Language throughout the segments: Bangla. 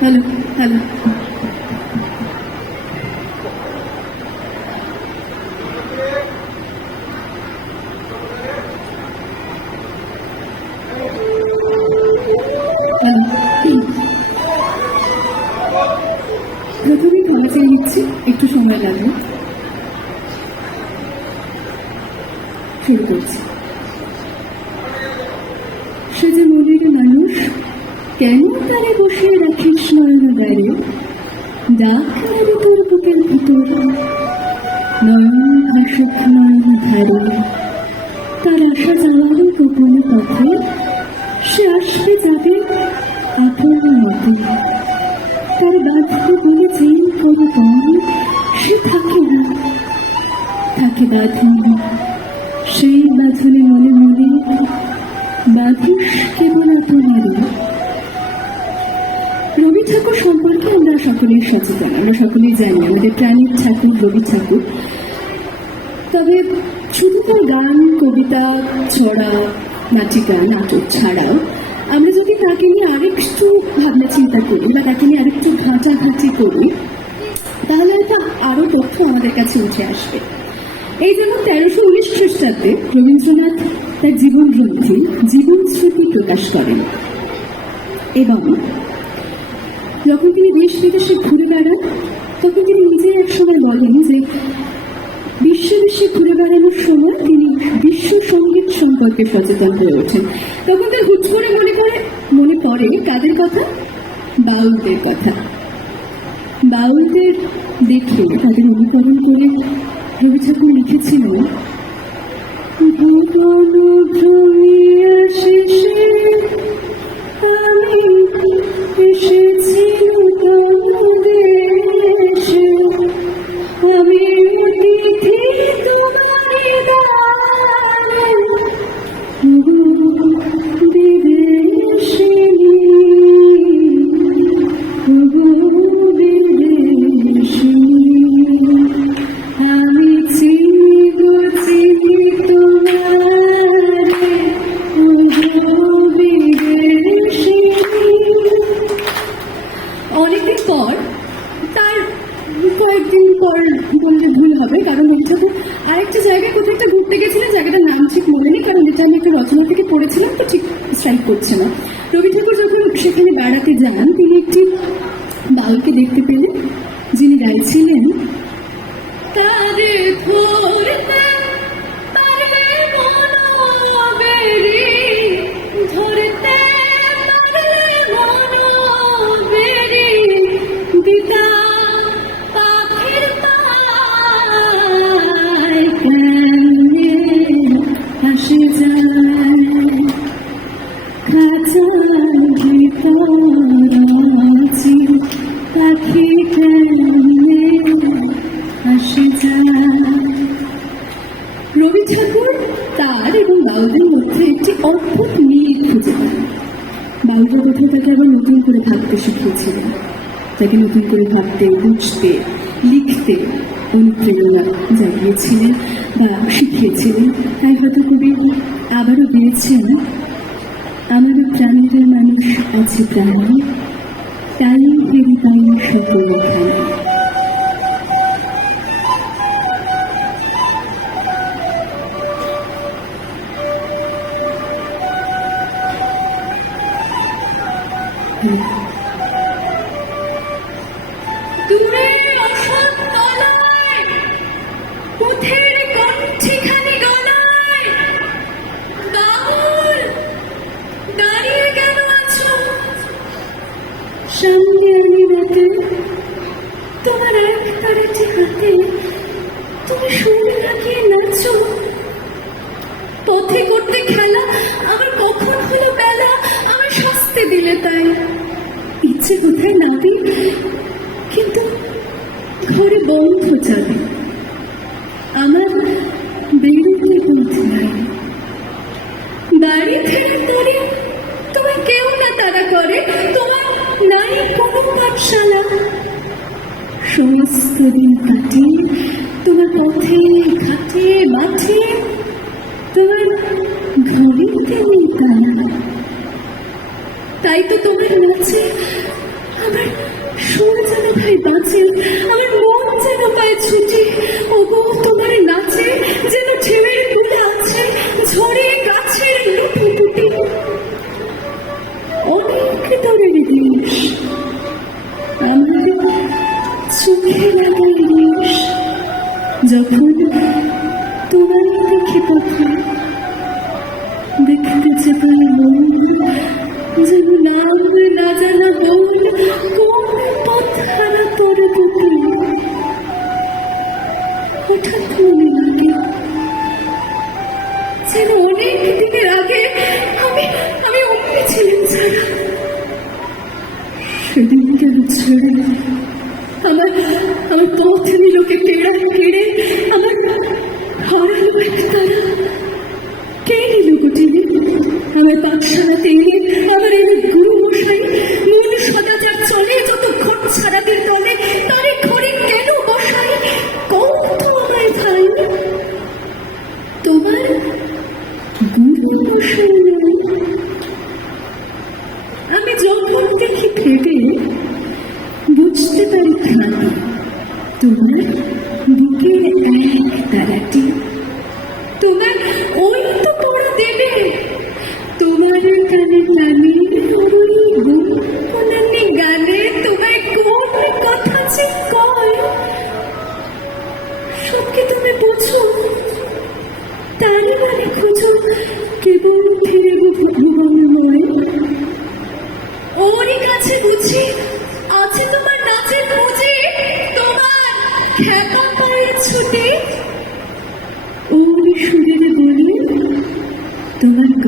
হ্যালো হ্যালো প্রথমে ক্ষমা চেয়ে নিচ্ছি একটু সময় লাগবে। শুরু করছি সে যে মনের মানুষ কেন তারে বসিয়ে রাখিস নয়ন বাইরে ডাক নারে তোর বুকের ভিতর। নয়ন ভাসুক নয়ন ধারে। তার আসা যাওয়ারও গোপন পথে। সে আসবে যাবে আপন মতে। তার বাঁধবে বলে চেন করে পণ সে থাকে না। থাকে বাঁধন। সেই বাঁধনে মনে মনে বাঁধিস কেবল আপনারই ঠাকুর সম্পর্কে আমরা সকলেই সচেতন, আমরা সকলেই জানি, আমাদের প্রাণীর ঠাকুর, রবি ঠাকুর। তবে শুধু তার গান, কবিতা, ছড়া নাটিকা নাটক ছাড়াও আমরা যদি তাকে নিয়ে আরেকটু ভাবনা চিন্তা করি বা তাকে নিয়ে আরেকটু ঘাঁটাঘাঁটি করি, তাহলে হয়তো আরও তথ্য আমাদের কাছে উঠে আসবে। এই যেমন তেরোশো উনিশ খ্রিস্টাব্দে রবীন্দ্রনাথ তার জীবন গ্রন্থে জীবন স্মৃতি প্রকাশ করেন এবং যখন তিনি দেশ বিদেশে ঘুরে বেড়ান, তখন তিনি নিজে এক সময় বলেন যে বিশ্ব বিশ্বে ঘুরে বেড়ানোর সময় তিনি বিশ্ব সংগীত সম্পর্কে সচেতন হয়ে ওঠেন। তখন তার হুট করে মনে করে মনে পড়ে কাদের কথা? বাউলদের কথা। বাউলদের দেখে তাদের অনুকরণ করে রবি ঠাকুর লিখেছিলেন ভুবন আমি থেকে পড়েছিলাম, তো ঠিক স্ট্রাইক করছে না। রবি ঠাকুর যখন সেখানে বেড়াতে যান, তিনি একটি বালকে দেখতে পেলেন যিনি গাইছিলেন, তারে পাখি রবি ঠাকুর, তার এবং বাউলদের মধ্যে একটি অদ্ভুত মিল খুঁজে পান। কোথাও তাকে আবার নতুন করে ভাবতে শিখিয়েছিলেন। তাকে নতুন করে ভাবতে, বুঝতে, লিখতে অনুপ্রেরণা জাগিয়েছিলেন বা শিখিয়েছিলেন। তাই হয়তো কবি আবারও গিয়েছেন আমারও প্রাণীর মানুষ আছে প্রাণী, তাই 是音似乎的。সে কোথায় নাবি কিন্তু ঘরে বন্ধ যাবে আমার বেরোতে বুঝি নাই। বাড়ি পরে তোমার কেউ না তারা করে, তোমার নাই কোনো পাঠশালা। সমস্ত দিন তোমার পথে, ঘাটে, মাঠে, তোমার ঘড়িতে নেই তাই তো তোমার মাঝে সুর যেন পাই বাঁচে আমার মন যেন পায় ছুটি। ও গেল ছেড়ে আমার আমার পথ নিলোকে টেড়া কেড়ে তুলনায়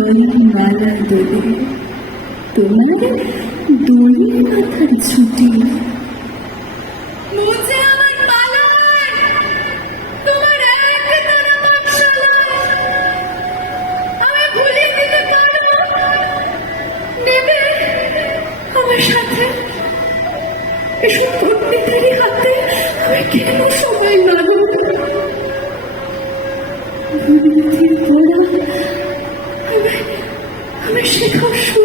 ফুল মালা দোলে তোমার দোলে মাথার ছুটি সময় লাগবে 这棵树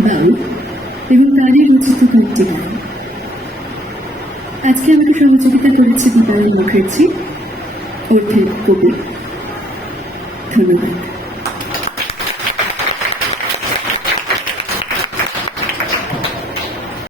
বাউল এবং তারই রচিত কয়েকটি গান আজকে আমাকে সহযোগিতা করেছে দীপালী মুখার্জি অর্থে কবি। ধন্যবাদ।